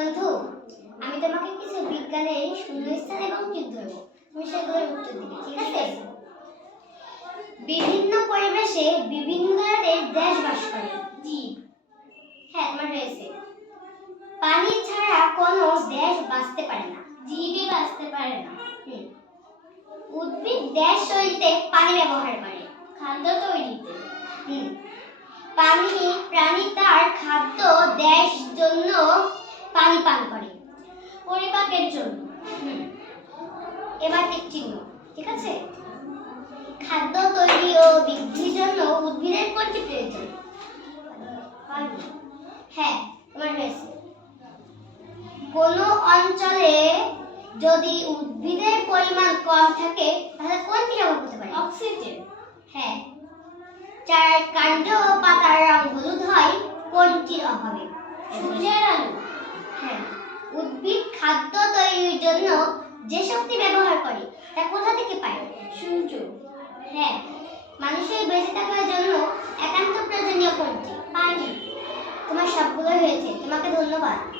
বন্ধু, আমি তোমাকে কিছু বিজ্ঞানের শূন্যস্থান এবং ঠিক ধরবো, তুমি সেগুলোর উত্তর দিবে, ঠিক আছে? বিভিন্ন পরিবেশে বিভিন্ন ধরনের দেশ বাস করে। জীব। হ্যাঁ, তোমার হয়েছে। পানি ছাড়া কোনো দেশ বাঁচতে পারে না। জীবই বাঁচতে পারে না। উদ্ভিদ দেশ তৈরিতে পানি ব্যবহার করে। খাদ্য তৈরিতে। প্রাণী তার খাদ্য দেশ জন্য পানি পান করে। পরিপাকের জন্য। এবার টিক চিহ্ন, ঠিক আছে? খাদ্য তৈরি ও বৃদ্ধির জন্য উদ্ভিদের কোনটি প্রয়োজন? পানি। হ্যাঁ, তোমার হয়েছে। কোন অঞ্চলে যদি উদ্ভিদের পরিমাণ কম থাকে তাহলে কোনটি অভাব হতে পারে? অক্সিজেন। হ্যাঁ। চারার কাণ্ড ও পাতার রং হলুদ হয় কোনটির অভাবে? সূর্যের আলো। হ্যাঁ। উদ্ভিদ খাদ্য তৈরির জন্য যে শক্তি ব্যবহার করে তা কোথা থেকে পায়? সূর্য। হ্যাঁ। মানুষের বেঁচে থাকার জন্য একান্ত প্রয়োজনীয় কোনটি? পানি। তোমার সবগুলো হয়েছে, তোমাকে ধন্যবাদ।